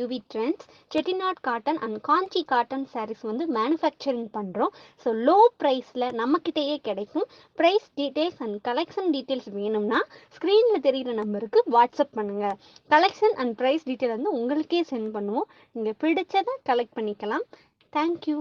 UV Trendz, Chettinad Cotten and Kanchi cotton sarees வந்து manufacturing பண்றோம். So low priceல நம்மக்கிட்டேயே கிடைக்கும். Price details and collection details வேணும்னா ஸ்க்ரீன்ல தெரியுற நம்பருக்கு வாட்ஸ்அப் பண்ணுங்க. கலெக்ஷன் அண்ட் price detail வந்து உங்களுக்கே சென்ட் பண்ணுவோம். நீங்க பிடிச்சதை கலெக்ட் பண்ணிக்கலாம். Thank you.